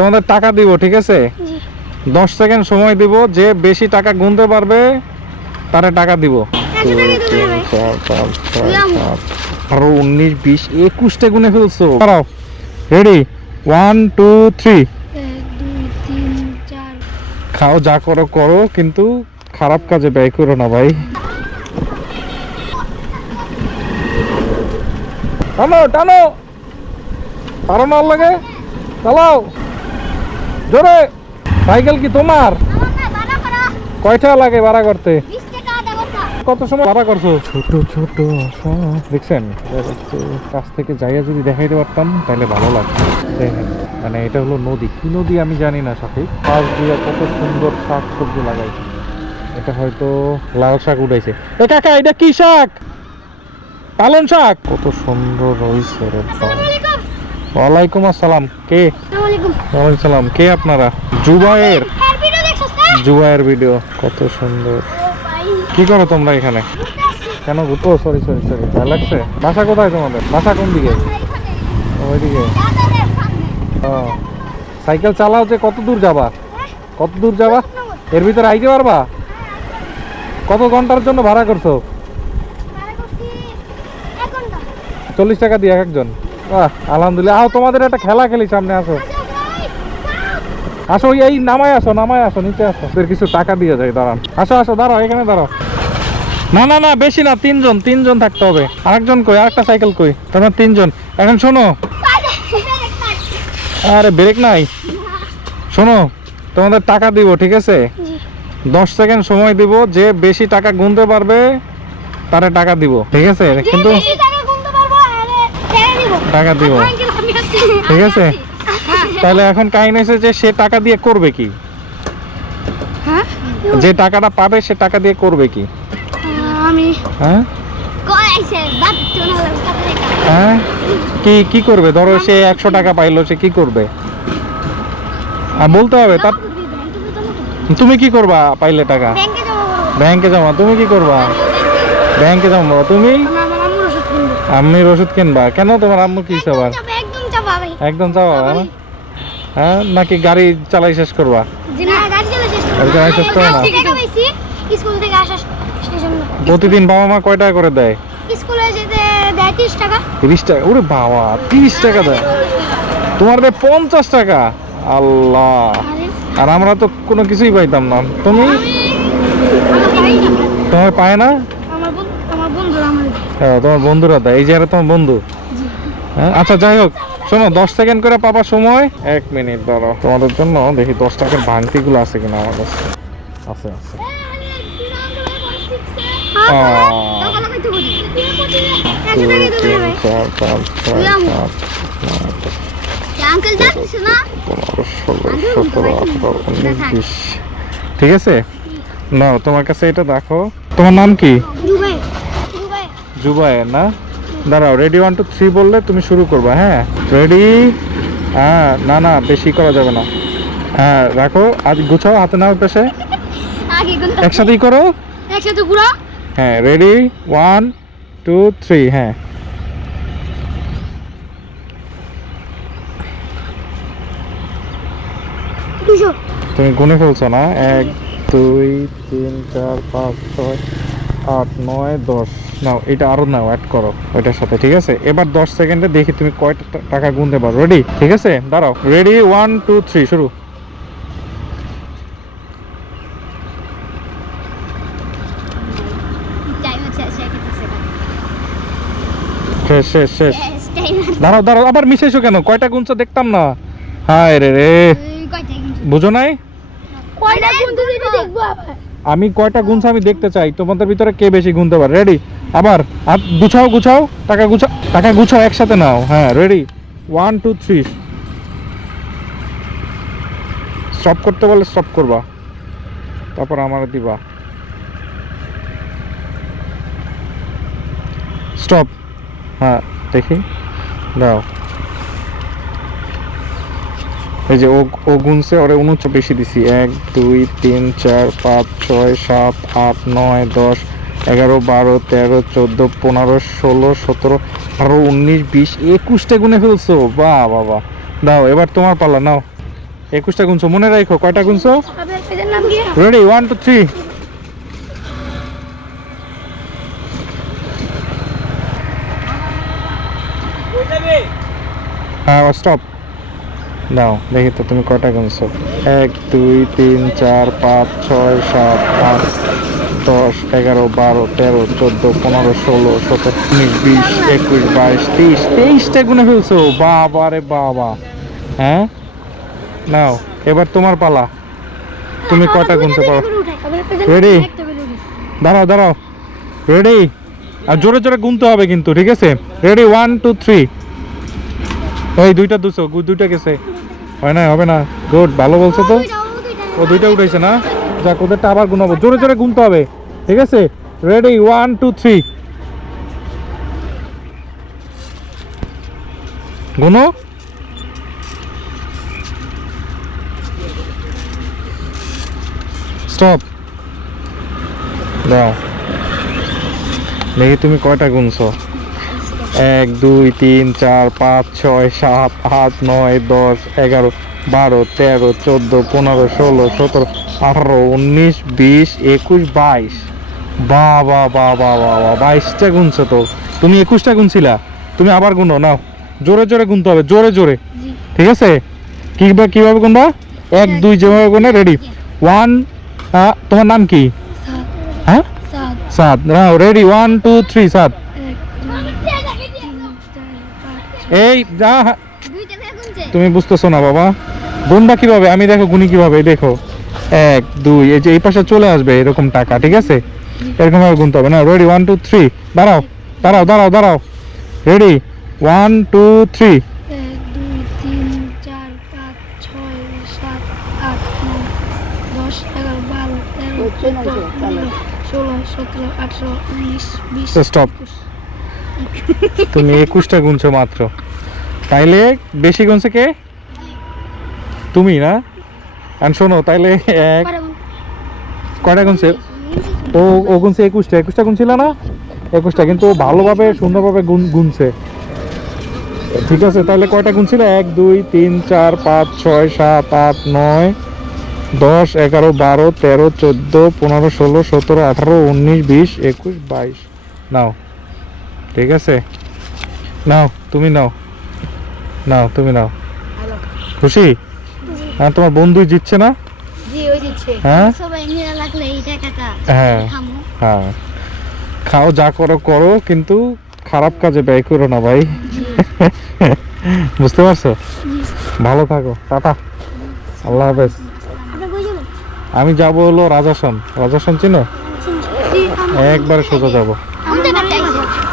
তোমাদের টাকা দিব ঠিক আছে? দশ সেকেন্ড সময় দিব যে বেশি টাকা গুনতে পারবে তারে টাকা দিব। আরও উনিশ বিশ একুশটা গুনে ফেলছো। দাঁড়াও। রেডি ওয়ান টু থ্রি খাও যা করো করো কিন্তু খারাপ কাজে ব্যয় করো না ভাই। টানো টানো। পারো না লাগে? চালাও। জোরে, সাইকেল কি তোমার? কয়টা লাগে ভাড়া করতে? কত সময় ভাড়া করছ? ছোট ছোট। দেখছেন? কাছ থেকে যাইয়া যদি দেখাইতে পারতাম তাহলে ভালো লাগতো। মানে এটা হলো নদী। কি নদী আমি জানি না সঠিক। পাশ দিয়ে কত সুন্দর শাক সবজি লাগাইছে। এটা হয়তো লাল শাক উঠাইছে। এ এটা কি শাক? পালন শাক? কত সুন্দর রয়েছে রে ওয়ালাইকুম আসসালাম। কে? ওয়ালাইকুম সালাম কে আপনারা? জুবায়ের হ্যাঁ ভিডিও জুবায়ের ভিডিও। কত সুন্দর। কি করো তোমরা এখানে? কেন ঘুরতো? সরি সরি সরি ভয় লাগছে? বাসা কোথায় তোমাদের? বাসা কোন দিকে? ওইদিকে। ও। সাইকেল চালাও যে কত দূর যাবা? কত দূর যাবা? এর ভিতরে আইতে পারবা? কত ঘণ্টার জন্য ভাড়া করছ? চল্লিশ টাকা দিয়ে এক একজন। বাহ আলহামদুলিল্লাহ। আহ তোমাদের একটা খেলা খেলি সামনে আসো। আসো এই নামায় আসো নামায় আসো নিচে আসো। তোর কিছু টাকা দিয়ে যায় দাঁড়ান। আসো আসো দাঁড়াও এখানে দাঁড়াও। না না না বেশি না তিনজন তিনজন থাকতে হবে। আরেকজন কই আরেকটা সাইকেল কই? তোমার তিনজন। এখন শোনো। আরে ব্রেক নাই। শোনো তোমাদের টাকা দিব ঠিক আছে? দশ সেকেন্ড সময় দিব যে বেশি টাকা গুনতে পারবে তারে টাকা দিব ঠিক আছে? কিন্তু টাকা দিব। ঠিক আছে? তাহলে এখন কাহিনী হয়েছে যে সে টাকা দিয়ে করবে কি? হ্যাঁ? যে টাকাটা পাবে সে টাকা দিয়ে করবে কি? আমি হ্যাঁ? হ্যাঁ? কি কি করবে? ধরো সে একশো টাকা পাইলো সে কি করবে? আর বলতে হবে তার তুমি কি করবা পাইলে টাকা? ব্যাংকে জমা তুমি কি করবা? ব্যাংকে জমা তুমি? আম্মুর ওষুধ কিনবা? কেন তোমার আম্মু কি চাপা, একদম চাপা ভাই। একদম চাওয়া না হ্যাঁ? নাকি গাড়ি চালাই শেষ করবা? গাড়ি শেষ গাড়ি শেষ করো না? প্রতিদিন বাবা মা কয় টাকা করে দেয়? স্কুলে যেতে দেয় তিরিশ টাকা। তিরিশ টাকা? ওরে বাবা তিরিশ টাকা দেয়? তোমার দেয় পঞ্চাশ টাকা? আল্লাহ। আর। আমরা তো কোনো কিছুই পাইতাম না। তুমি? তোমার পায় না? আমার বন্ধুরা আমার হ্যাঁ, তোমার বন্ধুরা দেয় এই যে এরা তোমার বন্ধু? হ্যাঁ আচ্ছা যাই হোক শোনো দশ সেকেন্ড করে পাবার সময়। এক মিনিট দাঁড়াও। তোমাদের জন্য দেখি দশ টাকার ভাঙতিগুলো আছে কিনা আমার কাছে। আছে আছে। না? উনিশ ঠিক আছে? নাও তোমার কাছে এটা দেখো। তোমার নাম কি? জুবায়ের না? দাঁড়াও রেডি ওয়ান টু থ্রি বললে তুমি শুরু করবা হ্যাঁ? রেডি হ্যাঁ না না বেশি করা যাবে না। হ্যাঁ রাখো আজ গুছাও হাতে নাও পেশে। একসাথেই করো। একসাথে ঘুরা হ্যাঁ রেডি ওয়ান টু থ্রি হ্যাঁ। তুমি গুনে ফেলছো না? এক দুই তিন চার পাঁচ ছয় আট নয় দশ। নাও এটা আরও নাও অ্যাড করো ওইটার সাথে ঠিক আছে? এবার দশ সেকেন্ডে দেখি তুমি কয়টা টাকা গুনতে পারো। রেডি ঠিক আছে? দাঁড়াও। রেডি ওয়ান টু থ্রি শুরু। শেষ শেষ শেষ। দাঁড়াও দাঁড়াও আবার মিশাইছো কেন? কয়টা গুনছো দেখতাম না। হায় রে রে। বুঝো নাই? কয়টা গুনতে দেখব আবার। আমি কয়টা গুনছো আমি দেখতে চাই। তোমাদের ভিতরে কে বেশি গুনতে পারে? রেডি আবার গুছাও গুছাও, টাকা গুছাও টাকা গুছাও একসাথে নাও। হ্যাঁ ready one two three stop করতে বলে স্টপ করবা। তারপর আমার দিবা। স্টপ হ্যাঁ দেখি। দাও। এই যে ও ও গুনছে ওরে উনচ বেশি দিছি। এক দুই তিন চার পাঁচ ছয় সাত আট নয় দশ এগারো বারো তেরো চোদ্দ পনেরো ষোলো সতেরো আরও উনিশ বিশ একুশটা গুনে ফেলছো। বাহ বাবা দাও এবার তোমার পালা নাও। একুশটা গুনছো মনে রাখো কয়টা গুনছো? রেডি ওয়ান টু থ্রি হ্যাঁ স্টপ দাও দেখি তো তুমি কটা গুনছো। এক দুই তিন চার পাঁচ ছয় সাত আট দশ এগারো বারো তেরো চোদ্দ পনেরো ষোলো সতেরো উনিশ বিশ একুশ বাইশ তেইশ তেইশটা গুনে ফেলছো। বাবা রে বাবা। হ্যাঁ? নাও এবার তোমার পালা। তুমি কটা গুনতে পারো? বেলুন দাঁড়াও দাঁড়াও। রেডি আর জোরে জোরে গুনতে হবে কিন্তু ঠিক আছে? রেডি ওয়ান টু থ্রি ওই দুইটা দুশো দুইটা গেছে। হয় না হবে না। গুড ভালো বলছো তো। ও দুইটা উঠেছে না? যাক, ওদেরটা আবার গুনাবো জোরে জোরে গুনতে হবে, ঠিক আছে? রেডি ওয়ান টু থ্রি গুনো। স্টপ দাও দেখি তুমি কয়টা গুনছো। এক দুই তিন চার পাঁচ ছয় সাত আট নয় দশ এগারো বারো তেরো চোদ্দ পনেরো ষোলো সতেরো আঠারো উনিশ বিশ একুশ বাইশ। বা বা বা বা বা বা বাইশটা গুনছো তো। তুমি একুশটা গুনছিলা? তুমি আবার গুনো নাও। জোরে জোরে গুনতে হবে জোরে জোরে। ঠিক আছে? কীভাবে কীভাবে গুনবা? এক দুই যেভাবে গুনে রেডি ওয়ান তোমার নাম কি? হ্যাঁ? সাত। সাত। রেডি ওয়ান টু থ্রি সাত এক দুই তিন চার পাঁচ এই যা। তুমি বুঝতেছো না বাবা। গুনবা কীভাবে? আমি দেখো গুনি কীভাবে দেখো। এক দুই এই যে এই পাশে চলে আসবে এরকম টাকা ঠিক আছে? এরকম ভাবে গুনতে হবে। না রেডি ওয়ান টু থ্রি দাঁড়াও দাঁড়াও দাঁড়াও দাঁড়াও। Ready one two three stop তুমি একুশটা গুনছো মাত্র। তাইলে বেশি গুনছে কে? তুমি না? আর শোনো তাইলে এক কয়টা গুনছে? ও ও গুনছে একুশটা। একুশটা গুনছিল না? একুশটা কিন্তু ভালোভাবে সুন্দরভাবে গুন গুনছে। ঠিক আছে তাহলে কয়টা গুনছিল? এক দুই তিন চার পাঁচ ছয় সাত আট নয় দশ এগারো বারো তেরো চোদ্দ পনেরো ষোলো সতেরো আঠারো উনিশ বিশ একুশ বাইশ। নাও। ঠিক আছে? নাও তুমি নাও। নাও তুমি নাও। খুশি? হ্যাঁ তোমার বন্ধুই জিতছে না? হ্যাঁ? হ্যাঁ। হ্যাঁ। খাও যা করো করো কিন্তু খারাপ কাজে ব্যয় করো না ভাই। বুঝতে পারছ? ভালো থাকো টাটা। আল্লাহ হাফেজ। আমি যাব হলো রাজাসন। রাজাসন চিনো? একবারে সোজা যাব।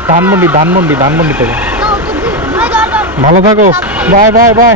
ধানমন্ডি ধানমন্ডি ধানমন্ডি থেকে। ভালো থাকো। Bye bye bye.